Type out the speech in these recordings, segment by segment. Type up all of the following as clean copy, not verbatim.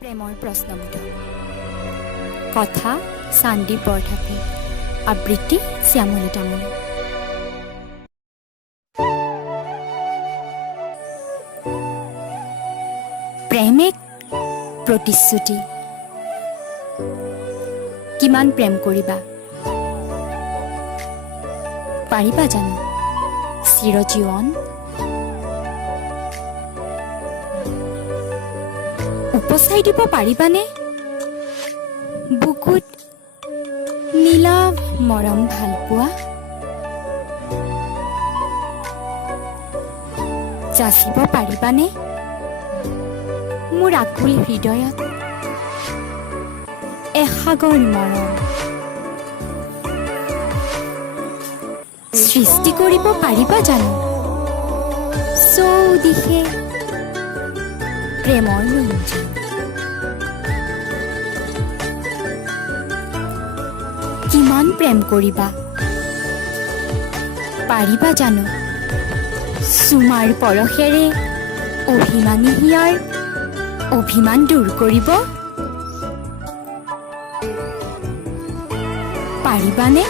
প্ৰেমৰ প্ৰশ্নবোধক কথা চান্দীপ বৰঠাকুৰ, আবৃত্তি শ্যামলী তামুলী। প্ৰেম এক প্ৰতিশ্ৰুতি। কিমান প্ৰেম কৰিবা? পাৰিবা জানো চিৰজীৱন? উপচাই দিব পাৰিবানে বুকুত নীলাভ মৰম ভালপোৱা? যাচিব পাৰিবানে মোৰ আকুল হৃদয়ত এসাগৰ মৰম? সৃষ্টি কৰিব পাৰিবা জানো চৌদিশে প্ৰেমৰ ৰঞ্জন? কিমান প্ৰেম কৰিবা? পাৰিবা জানো চুমাৰ পৰশেৰে অভিমানী হিয়াৰ অভিমান দূৰ কৰিব? পাৰিবানে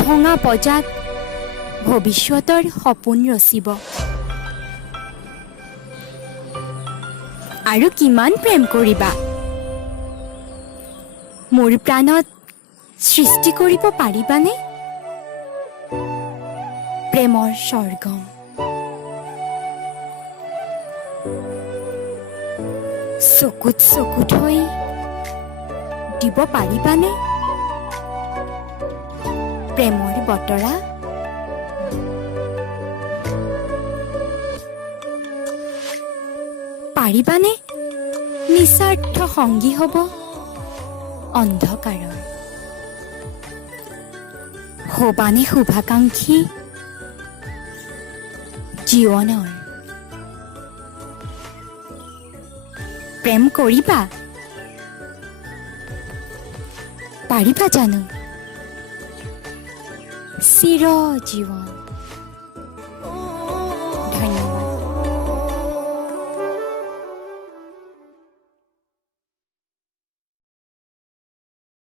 ভঙা পজাত ভৱিষ্যতৰ সপোন ৰচিব? আৰু কিমান প্ৰেম কৰিবা? মোৰ প্ৰাণত সৃষ্টি কৰিব পাৰিবানে প্ৰেমৰ স্বৰ্গম? চকুত চকু থৈ দিব পাৰিবানে প্ৰেমৰ বতৰা? পাৰিবানে নিস্বাৰ্থ সংগী হ'ব অন্ধকাৰৰ? হবানে শুভাকাংক্ষী জীৱনৰ? প্ৰেম কৰিবা? পাৰিবা জানো চিৰজীৱন?